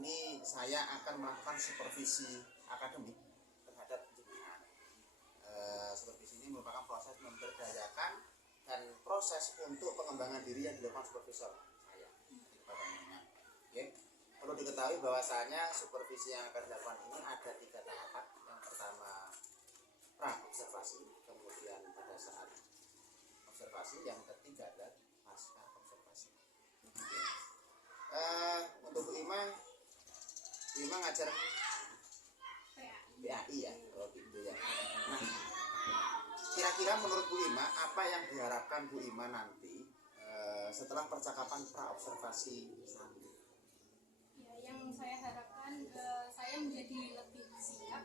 ini saya akan melakukan supervisi akademik terhadap jenengan. Supervisi ini merupakan proses memberdayakan dan proses untuk pengembangan diri yang dilakukan supervisor saya kepada jenengan. Oke. Perlu diketahui bahwasanya supervisi yang akan dilakukan ini ada 3 tahapan. Yang pertama pra observasi, kemudian pada saat observasi, yang ketiga adalah pasca observasi. Untuk Bu Ima ngajar PAI ya, kalau gitu ya. Nah, kira-kira menurut Bu Ima apa yang diharapkan Bu Ima nanti setelah percakapan pra observasi nanti? Ya, yang saya harapkan saya menjadi lebih siap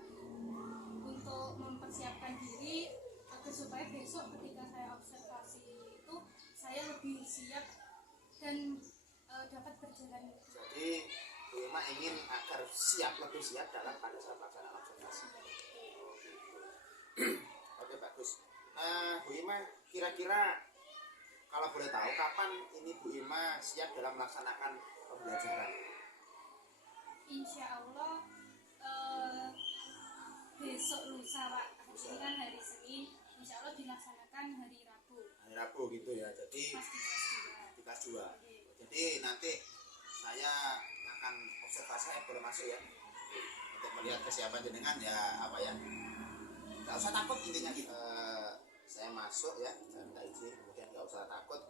untuk mempersiapkan diri agar supaya besok ketika saya observasi itu saya lebih siap dan dapat berjalan. Jadi Bu Ima ingin agar lebih siap dalam pada saat pelaksanaan observasi. Oke, bagus. Bu Ima, kira-kira kalau boleh tahu kapan ini Bu Ima siap dalam melaksanakan pembelajaran? Insya Allah besok lusa Pak. Ini kan hari Senin, insya Allah dilaksanakan hari Rabu. Hari Rabu gitu ya. Jadi di kelas 2. Jadi nanti saya akan observasi, boleh masuk ya, untuk melihat kesiapan jenengan ya, apa ya, nggak usah takut intinya gitu. Saya masuk ya, minta izin, kemudian nggak usah takut.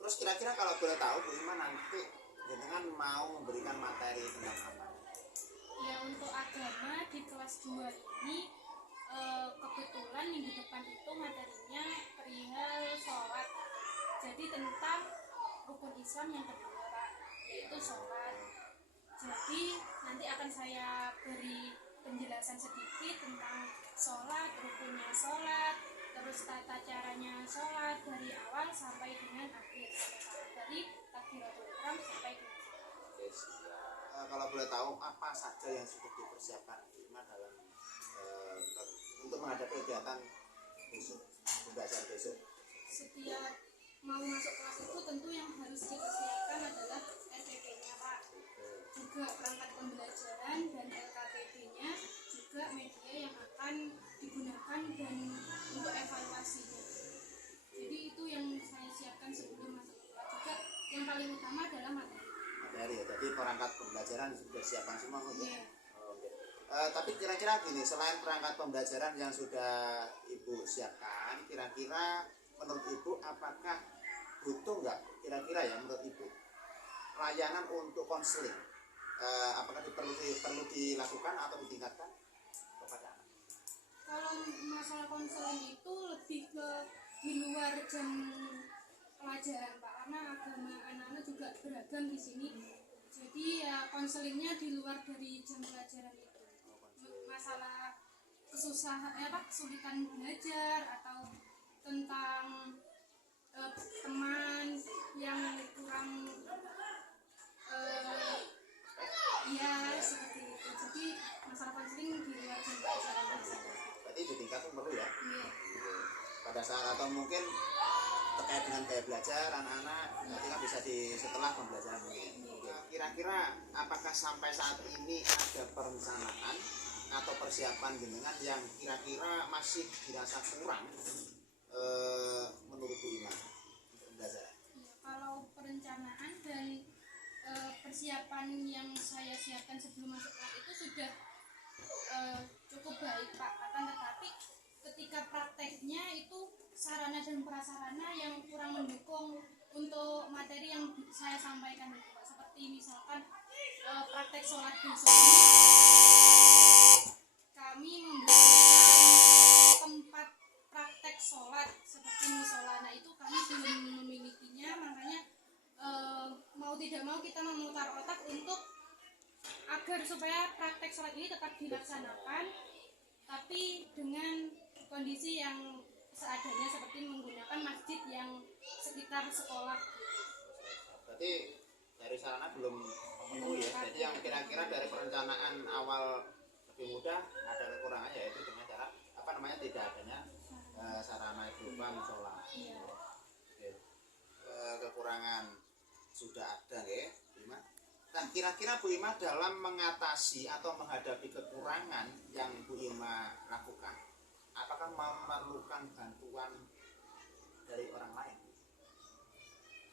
Terus kira-kira kalau boleh tahu Bu Ima nanti jenengan mau memberikan materi tentang apa? Ya, untuk agama di kelas 2 ini kebetulan minggu depan itu materinya perihal sholat. Jadi tentang rukun Islam yang kedua Pak, yaitu sholat. Jadi nanti akan saya beri penjelasan sedikit tentang sholat, rukunnya sholat, terus tata caranya sholat dari awal sampai dengan akhir, dari takbiratul ihram sampai dengan kalau boleh tahu apa saja yang sudah dipersiapkan Bu Ima dalam untuk menghadapi kegiatan besok, pembelajaran besok? Setiap mau masuk kelas itu tentu yang harus dipersiapkan adalah RPP-nya Pak, juga perangkat pembelajaran dan LKPD-nya, juga media yang akan digunakan dan untuk evaluasinya. Jadi itu yang saya siapkan sebelum masuk kelas. Juga yang paling utama adalah materi ya. Jadi perangkat pembelajaran sudah siapkan semua ya? Yeah. Tapi kira-kira gini, selain perangkat pembelajaran yang sudah Ibu siapkan, kira-kira menurut Ibu apakah butuh nggak kira-kira ya menurut Ibu layanan untuk konseling? Apakah perlu dilakukan atau ditingkatkan kepada anak? Kalau masalah konseling itu lebih ke di luar jam pelajaran Pak, karena agama anak-anak juga beragam di sini. Jadi ya konselingnya di luar dari jam pelajaran itu. Masalah kesulitan belajar atau tentang teman yang kurang seperti itu. Jadi masalah konseling di luar jam pelajaran. Berarti ditingkatkan perlu ya? Iya. Pada saat atau mungkin terkait dengan gaya belajar anak-anak nanti kan bisa setelah pembelajaran mungkin. Kira-kira apakah sampai saat ini ada perencanaan atau persiapan jenengan yang kira-kira masih dirasa kurang menurut Bu Ima untuk pembelajaran? Ya, kalau perencanaan dan persiapan yang saya siapkan sebelum masuk kelas itu sudah cukup baik Pak, akan tetapi ketika prakteknya itu sarana dan prasarana yang kurang mendukung untuk materi yang saya sampaikan itu Pak. Seperti misalkan praktek sholat besok ini kami membutuhkan tempat praktek sholat seperti musola. Nah itu kami belum memilikinya, makanya mau tidak mau kita memutar otak untuk agar supaya praktek sholat ini tetap dilaksanakan tapi dengan kondisi yang seadanya seperti menggunakan masjid yang sekitar sekolah. Berarti dari sarana belum memenuhi ya. Jadi yang kira-kira dari perencanaan awal lebih mudah ada kekurangannya, yaitu dengan cara tidak adanya sarana berupa musola. Iya. Kekurangan sudah ada ya, Nah, kira-kira Bu Ima dalam mengatasi atau menghadapi kekurangan yang Bu Ima lakukan, apakah memerlukan bantuan dari orang lain?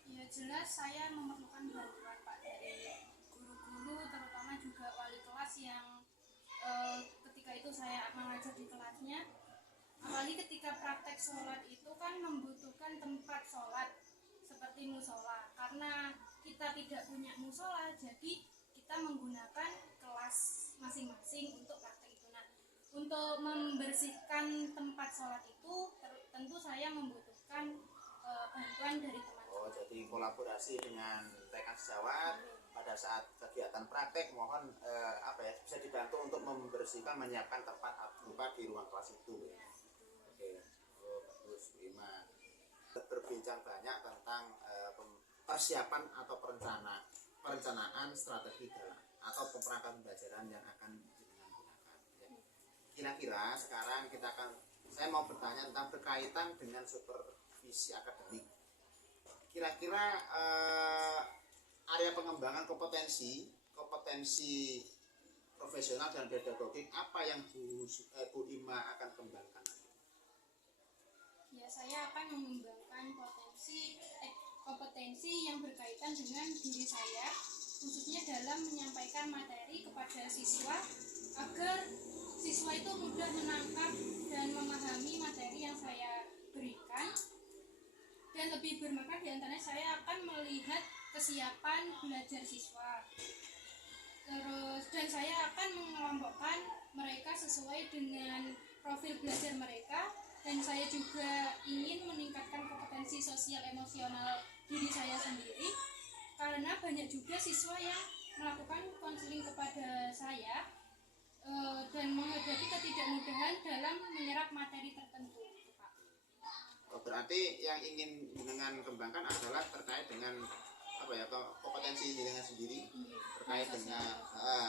Ya jelas saya memerlukan bantuan Pak dari guru-guru, terutama juga wali kelas yang ketika itu saya mengajar di kelasnya. Apalagi ketika praktek sholat itu kan membutuhkan tempat sholat seperti musola. Karena kita tidak punya musola, jadi kita menggunakan kelas masing-masing untuk praktek itu. Nah, untuk membersihkan tempat sholat itu tentu saya membutuhkan bantuan dari teman-teman. Oh, jadi kolaborasi dengan rekan sejawat pada saat kegiatan praktek, mohon bisa dibantu untuk membersihkan, menyiapkan tempat di ruang kelas itu. Oke, bagus Bu Ima. Berbincang banyak tentang persiapan atau perencanaan strategi dalam atau perangkat pembelajaran yang akan digunakan. Kira-kira sekarang saya mau bertanya tentang berkaitan dengan supervisi akademik. Kira-kira area pengembangan kompetensi profesional dan pedagogik apa yang Bu Ima akan kembangkan? Ya, saya akan mengembangkan kompetensi yang berkaitan dengan diri saya, khususnya dalam menyampaikan materi kepada siswa agar siswa itu mudah menangkap dan memahami materi yang saya berikan. Dan lebih bermakna diantaranya saya akan melihat kesiapan belajar siswa. Dan saya akan mengelompokkan mereka sesuai dengan profil belajar mereka. Dan saya juga ingin meningkatkan kompetensi sosial emosional diri saya sendiri, karena banyak juga siswa yang melakukan konseling kepada saya dan menghadapi ketidakmudahan dalam menyerap materi tertentu. Berarti yang ingin dengan kembangkan adalah terkait dengan kompetensi dengan sendiri, terkait dengan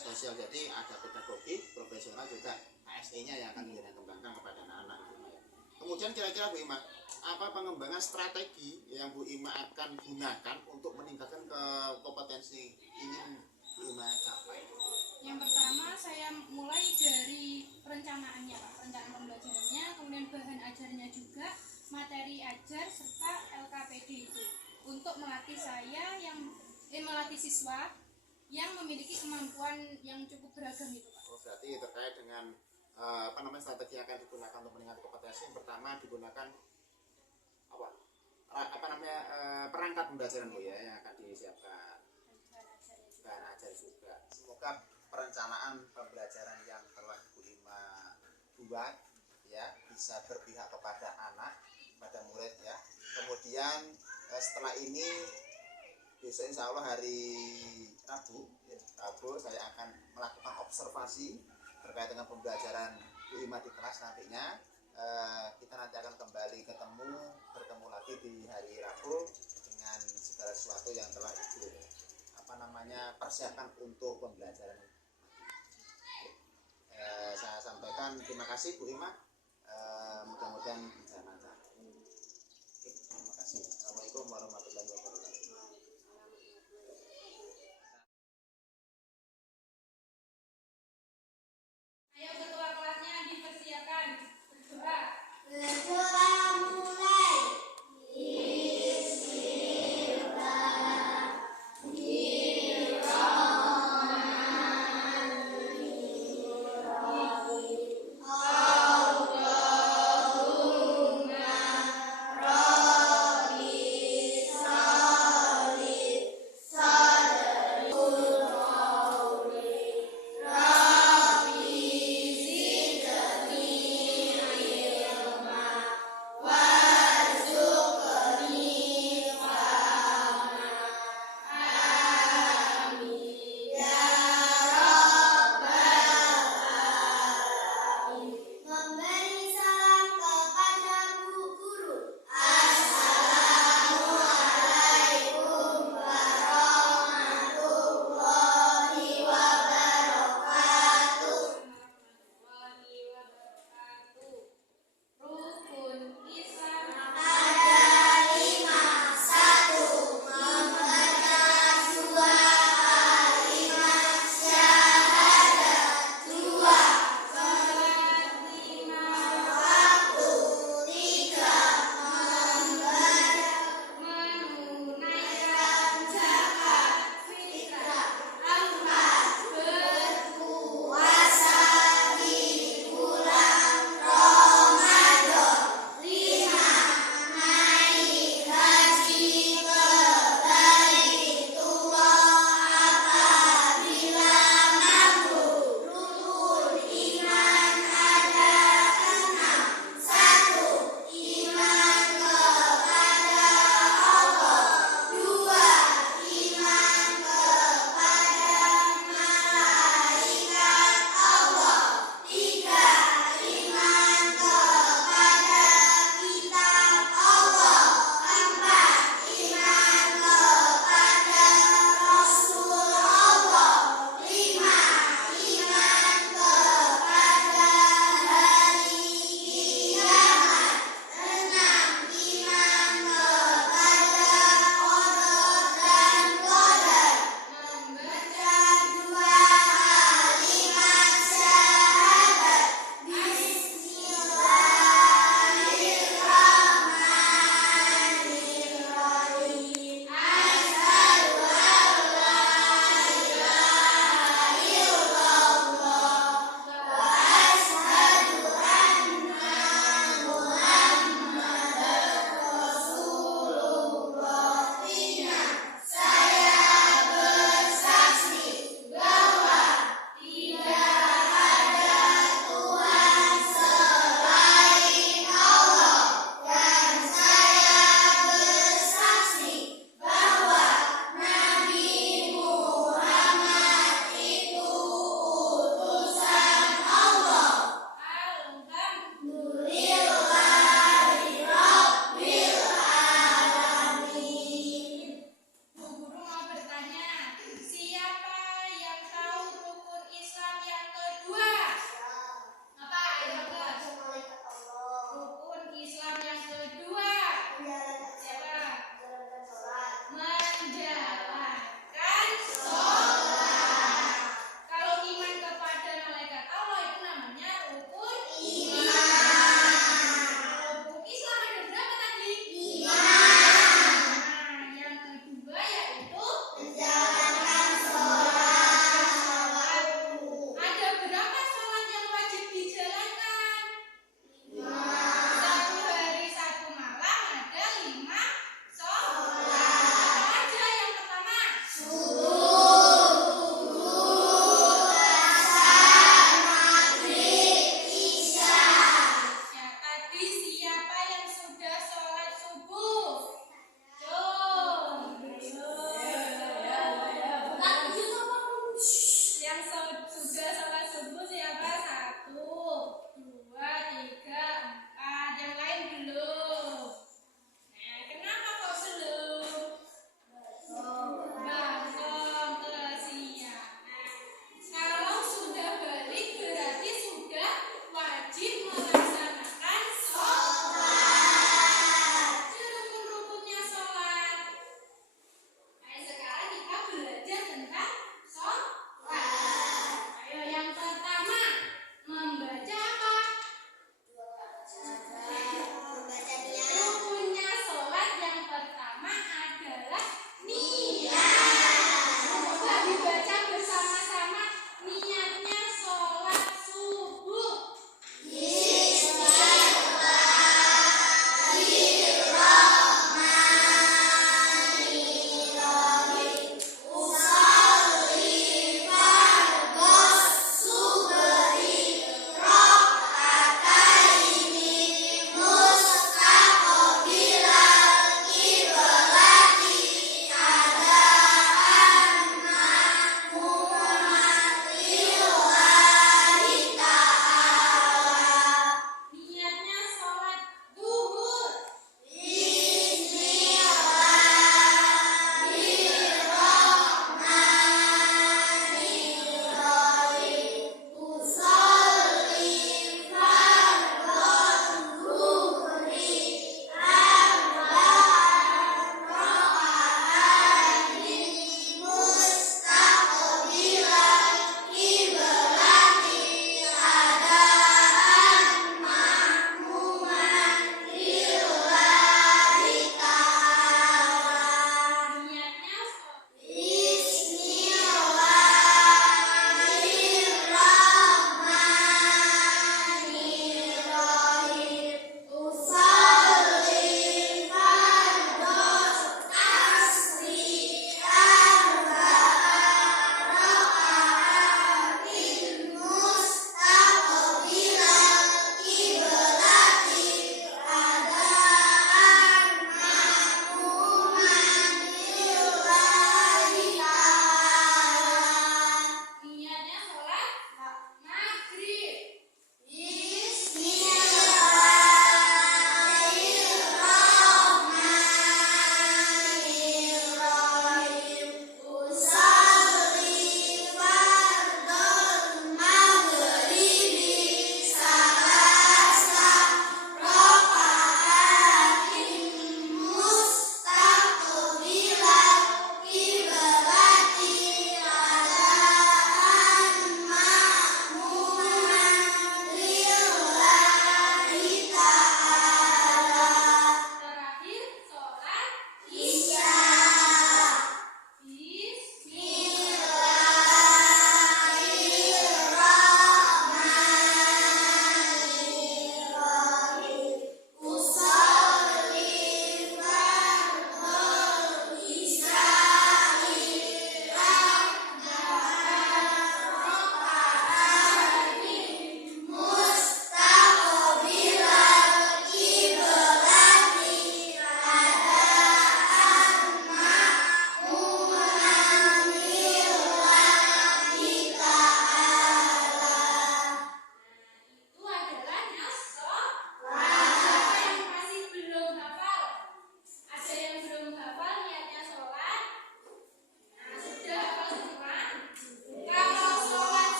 sosial. Jadi ada pedagogik, profesional, juga ASE-nya yang akan kembangkan kepada anak-anak. Kemudian kira-kira Bu Ima, apa pengembangan strategi yang Bu Ima akan gunakan untuk meningkatkan kompetensi ingin Bu Ima capai? Yang pertama saya mulai dari perencanaannya Pak, perencanaan pembelajarannya, kemudian bahan ajarnya juga, materi ajar serta LKPD itu untuk melatih melatih siswa yang memiliki kemampuan yang cukup beragam itu Pak. Oh, berarti terkait dengan strategi yang akan digunakan untuk meningkatkan kompetensi. Yang pertama digunakan perangkat pembelajaran Bu ya, yang akan disiapkan, bahan ajar juga. Semoga perencanaan pembelajaran yang telah Bu Ima buat ya bisa berpihak kepada anak, pada murid ya. Kemudian setelah ini besok insya Allah hari Rabu saya akan melakukan observasi terkait dengan pembelajaran Bu Ima di kelas nantinya. Kita nanti akan kembali bertemu lagi di hari Rabu dengan segala sesuatu yang telah Ibu persiapkan untuk pembelajaran. Saya sampaikan terima kasih Bu Ima. Mudah-mudahan bisa lancar. Terima kasih. Assalamualaikum warahmatullahi wabarakatuh. Ayo ketua kelasnya dipersiapkan berdoa.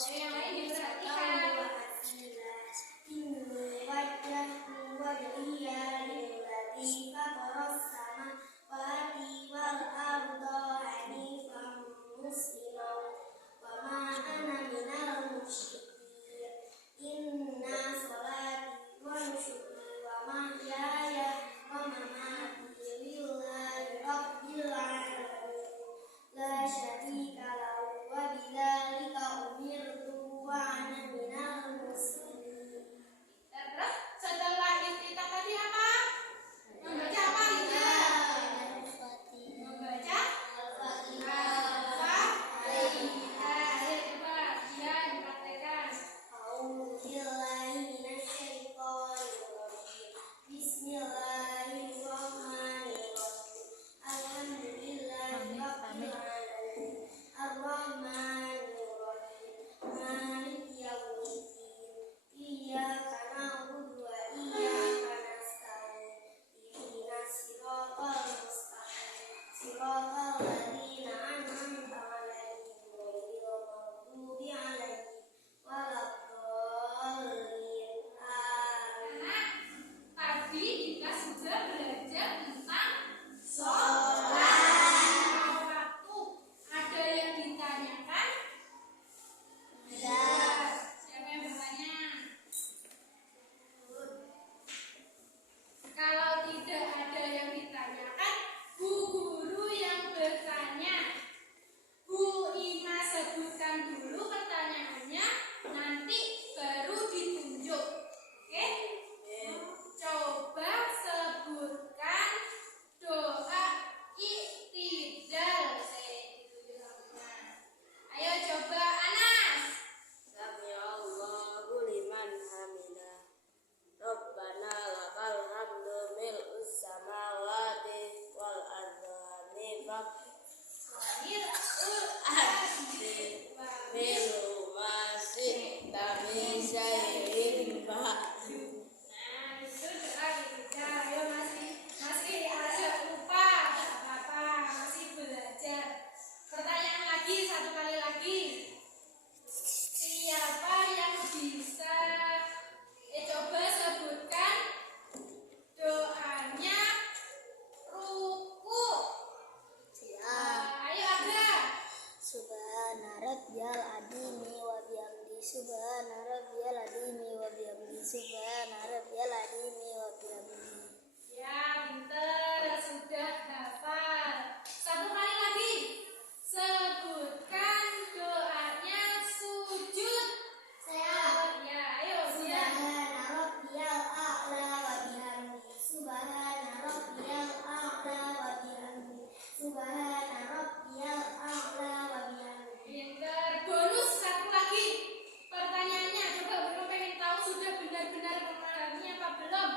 Yang lain diperhatikan. Terus setelah iftitah tadi apa? Membaca apa Linda? Membaca Al-Fatihah. Ayo coba Dian praktekkan. Anak, tadi kita sudah belajar tentang sholat. Waktu ada yang ditanyakan? Siapa yang bertanya? Kalau tidak ada yang ditanyakan, Bu Guru yang bertanya. Bu Ima sebutkan dulu pertanyaannya, nanti baru ditunjuk. Oke? Coba sebutkan doa iktidal. Ayo coba Anas. Sami Allahu liman hamidah. Rabbana lakal hamdu mil'us samawati wal ardi Mir'ul ardi milu masih min syai'in ba'du. Nah, itu doa iktidal. Ayo masih ada lupa, nggak apa-apa, masih belajar. Pertanyaan lagi, satu kali lagi. Siapa yang bisa coba sebutkan doanya ruku? Ayo Aga. Subhana rabbiyal adimi wa bihamdi subhana rabbiyal adimi wa bihamdi subhana rabbiyal adimi wa bihamdi. Ya, pinter, sudah hafal. Satu kali lagi. Sebutkan doanya sujud. Ya, ayo Dian. Pinter. Bonus satu lagi. Pertanyaannya, coba belum pengen tahu sudah benar-benar memahami apa belum?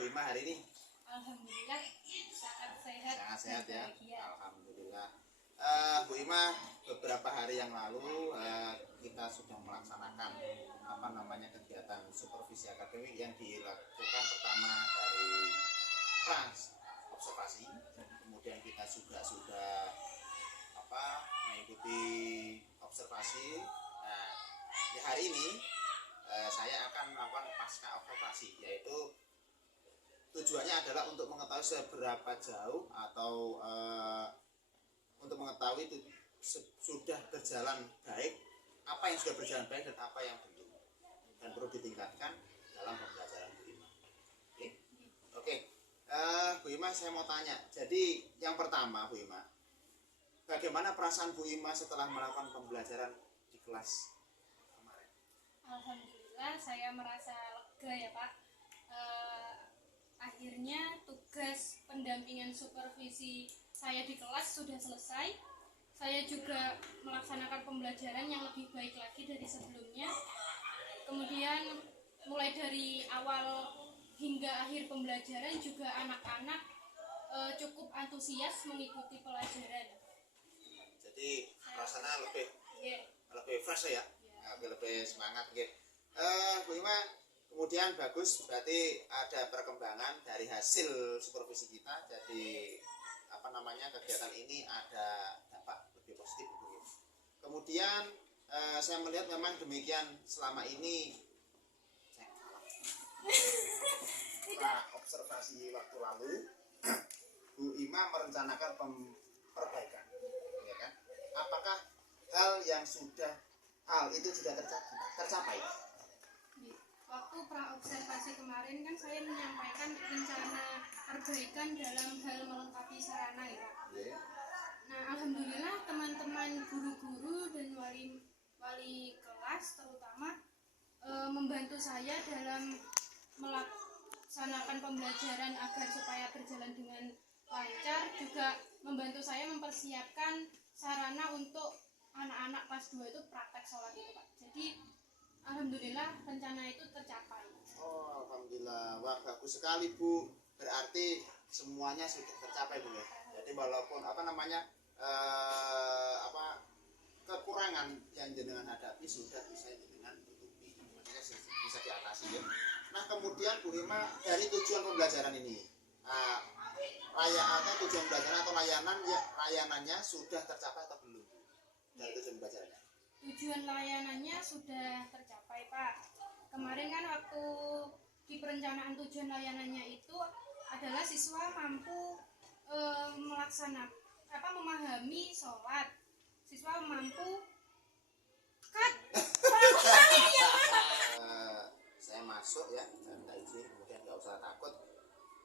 Bu Ima hari ini? Alhamdulillah sangat sehat. Sangat sehat ya. Bahagia. Alhamdulillah. Bu Ima, beberapa hari yang lalu kita sudah melaksanakan kegiatan supervisi akademik yang dilakukan pertama dari trans observasi, kemudian kita juga sudah mengikuti observasi. Nah, di hari ini saya akan melakukan pasca observasi, yaitu tujuannya adalah untuk mengetahui seberapa jauh atau untuk mengetahui itu sudah berjalan baik, apa yang sudah berjalan baik dan apa yang belum, dan perlu ditingkatkan dalam pembelajaran Bu Ima. Oke. Bu Ima, saya mau tanya. Jadi yang pertama Bu Ima, bagaimana perasaan Bu Ima setelah melakukan pembelajaran di kelas kemarin? Alhamdulillah saya merasa lega ya Pak. Akhirnya tugas pendampingan supervisi saya di kelas sudah selesai. Saya juga melaksanakan pembelajaran yang lebih baik lagi dari sebelumnya. Kemudian mulai dari awal hingga akhir pembelajaran juga anak-anak cukup antusias mengikuti pelajaran. Jadi rasanya Yeah. lebih fresh ya, lebih semangat gitu. Bu Ima, kemudian bagus, berarti ada perkembangan dari hasil supervisi kita. Jadi kegiatan ini ada dampak lebih positif begitu. Kemudian saya melihat memang demikian selama ini. Setelah observasi waktu lalu, Bu Ima merencanakan perbaikan, ya kan? Apakah hal itu sudah tercapai? Waktu praobservasi kemarin kan saya menyampaikan rencana perbaikan dalam hal melengkapi sarana ya Pak. Nah, alhamdulillah teman-teman guru-guru dan wali kelas terutama membantu saya dalam melaksanakan pembelajaran agar supaya berjalan dengan lancar, juga membantu saya mempersiapkan sarana untuk anak-anak kelas 2 itu praktek sholat itu Pak. Jadi alhamdulillah rencana itu tercapai. Oh, alhamdulillah. Wah, bagus sekali Bu. Berarti semuanya sudah tercapai Bu ya. Jadi walaupun kekurangan yang jenengan hadapi sudah bisa jenengan tutupi. Maksudnya bisa diatasi ya. Nah, kemudian Bu Ima, dari tujuan pembelajaran ini, tujuan pembelajaran atau layanannya sudah tercapai atau belum? Dari tujuan pembelajarannya. Tujuan layanannya sudah tercapai Pak. Kemarin kan waktu di perencanaan tujuan layanannya itu adalah siswa mampu memahami sholat. Siswa mampu saya masuk ya, minta izin, kemudian nggak usah takut.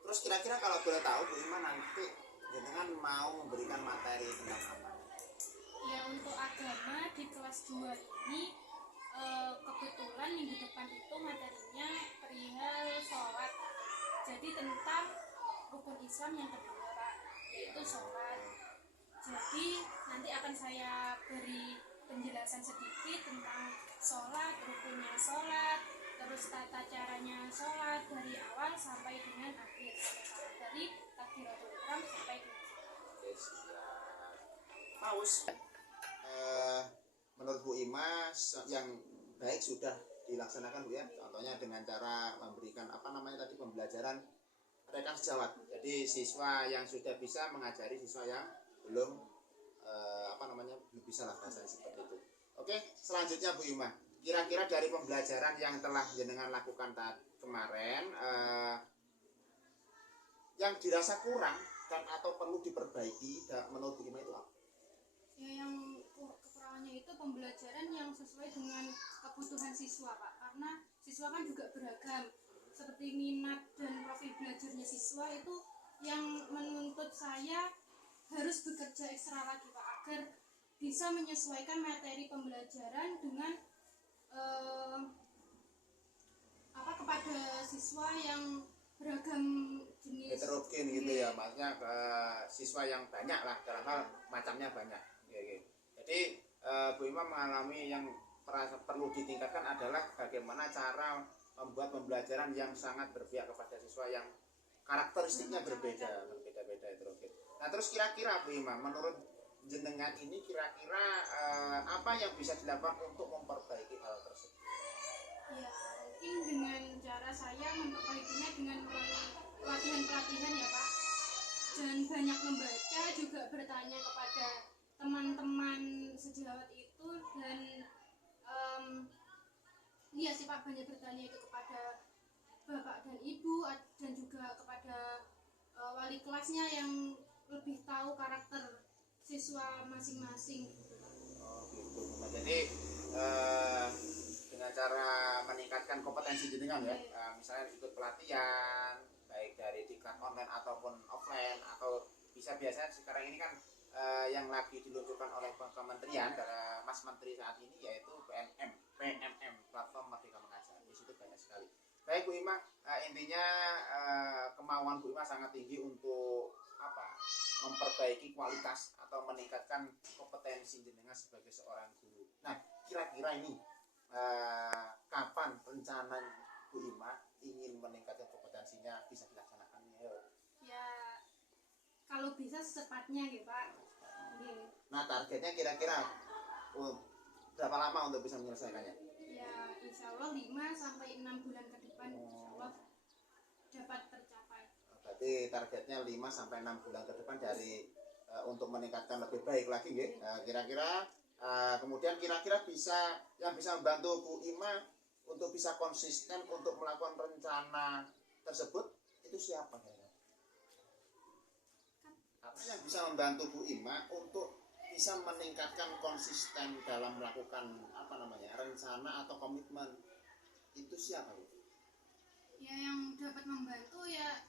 Terus kira-kira kalau boleh tahu Bu Ima, nanti jenengan mau memberikan materi tentang apa? Ya, untuk agama di kelas 2 ini kebetulan minggu depan itu materinya perihal sholat. Jadi tentang rukun Islam yang kedua Pak, yaitu sholat. Jadi nanti akan saya beri penjelasan sedikit tentang sholat, rukunnya sholat, terus tata caranya sholat dari awal sampai dengan akhir, dari takbiratul ihram sampai dengan Oke, siap. Paus. Menurut Bu Ima yang baik sudah dilaksanakan Bu ya. Contohnya dengan cara memberikan pembelajaran rekan sejawat. Jadi siswa yang sudah bisa mengajari siswa yang belum belum bisa lah bahasanya seperti itu. Oke, selanjutnya Bu Ima, kira-kira dari pembelajaran yang telah jenengan lakukan kemarin, yang dirasa kurang dan atau perlu diperbaiki menurut Bu Ima itu apa? Ya, yang kekurangannya itu pembelajaran yang sesuai dengan kebutuhan siswa Pak, karena siswa kan juga beragam, seperti minat dan profil belajarnya siswa itu yang menuntut saya harus bekerja ekstra lagi Pak, agar bisa menyesuaikan materi pembelajaran dengan kepada siswa yang beragam jenis, heterogen gitu ya, maksudnya ke siswa yang banyak lah, dalam hal macamnya banyak. Jadi Bu Ima mengalami yang perlu ditingkatkan adalah bagaimana cara membuat pembelajaran yang sangat berpihak kepada siswa yang karakteristiknya berbeda-beda heterogen. Nah terus kira-kira Bu Ima, menurut jenengan ini kira-kira apa yang bisa dilakukan untuk memperbaiki hal tersebut? Ya mungkin dengan cara saya memperbaikinya dengan melalui pelatihan-pelatihan ya Pak, dan banyak membaca, juga bertanya kepada teman-teman sejawat itu, dan iya sih Pak, banyak bertanya itu kepada bapak dan ibu dan juga kepada wali kelasnya yang lebih tahu karakter siswa masing-masing gitu Pak. Oh gitu. Nah, jadi dengan cara meningkatkan kompetensi jenengan ya, misalnya ikut pelatihan baik dari tingkat online ataupun offline, atau bisa biasa sekarang ini kan yang lagi diluncurkan oleh kementerian dari Mas Menteri saat ini, yaitu PMM Platform Merdeka Mengajar. Di situ banyak sekali. Baik Bu Ima, intinya kemauan Bu Ima sangat tinggi untuk apa? Memperbaiki kualitas atau meningkatkan kompetensi jenengan sebagai seorang guru. Nah, kira-kira ini kapan rencana Bu Ima ingin meningkatkan kompetensinya bisa dilaksanakannya? Ya kalau bisa secepatnya gitu Pak. Nah, targetnya kira-kira berapa lama untuk bisa menyelesaikannya? Ya insya Allah 5 sampai 6 bulan ke depan insya Allah dapat tercapai. Berarti targetnya 5 sampai 6 bulan ke depan dari untuk meningkatkan lebih baik lagi nggih. Kira-kira kemudian kira-kira bisa yang bisa membantu Bu Ima untuk bisa konsisten untuk melakukan rencana tersebut itu siapa kira-kira? Apa yang bisa membantu Bu Ima untuk bisa meningkatkan konsisten dalam melakukan rencana atau komitmen itu siapa Bu? Ya yang dapat membantu ya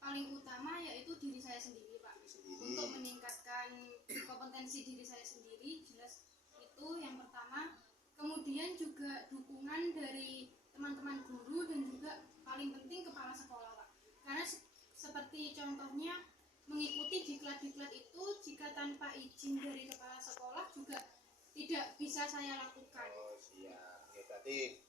paling utama yaitu diri saya sendiri Pak. Untuk meningkatkan kompetensi diri saya sendiri, jelas itu yang pertama. Kemudian juga dukungan dari teman-teman guru dan juga paling penting kepala sekolah Pak. Karena seperti contohnya mengikuti diklat-diklat itu jika tanpa izin dari kepala sekolah juga tidak bisa saya lakukan. Oh siap. Ya, berarti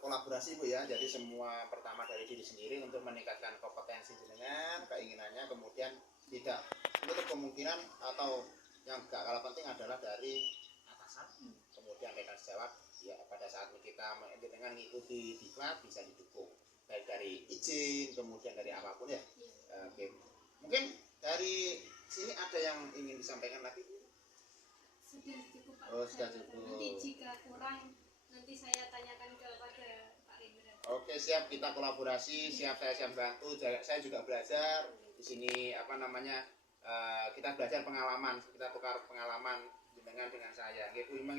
kolaborasi Bu ya. Jadi semua pertama dari diri sendiri untuk meningkatkan kompetensi jenengan, keinginannya, kemudian tidak menutup kemungkinan atau yang gak kalah penting adalah dari atasan, kemudian rekan sejawat ya, pada saat kita dengan mengikuti diklat bisa didukung baik dari izin kemudian dari apapun ya. Oke. Mungkin dari sini ada yang ingin disampaikan lagi? Sudah cukup Pak. Oh sudah cukup. Nanti jika kurang nanti saya tanyakan kepada Pak Rendra. Oke siap, kita kolaborasi, siap, saya siap bantu. Saya juga belajar di sini kita belajar pengalaman, kita tukar pengalaman dengan saya. Oke Bu Ima,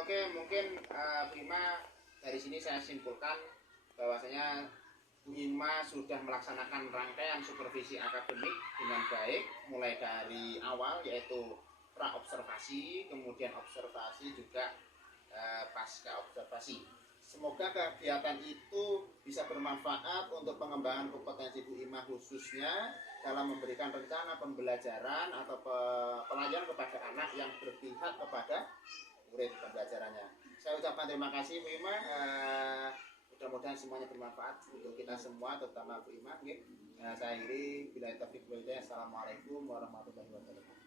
oke mungkin Bu Ima dari sini saya simpulkan bahwasanya Bu Ima sudah melaksanakan rangkaian supervisi akademik dengan baik, mulai dari awal yaitu pra-observasi, kemudian observasi juga pasca observasi. Semoga kegiatan itu bisa bermanfaat untuk pengembangan kompetensi Bu Ima khususnya dalam memberikan rencana pembelajaran atau pelajaran kepada anak yang berpihak kepada murid pembelajarannya. Saya ucapkan terima kasih Bu Ima. Mudah-mudahan semuanya bermanfaat untuk kita semua, terutama Bu Ima. Saya akhiri, bila taufiq wal hidayah. Assalamualaikum warahmatullahi wabarakatuh.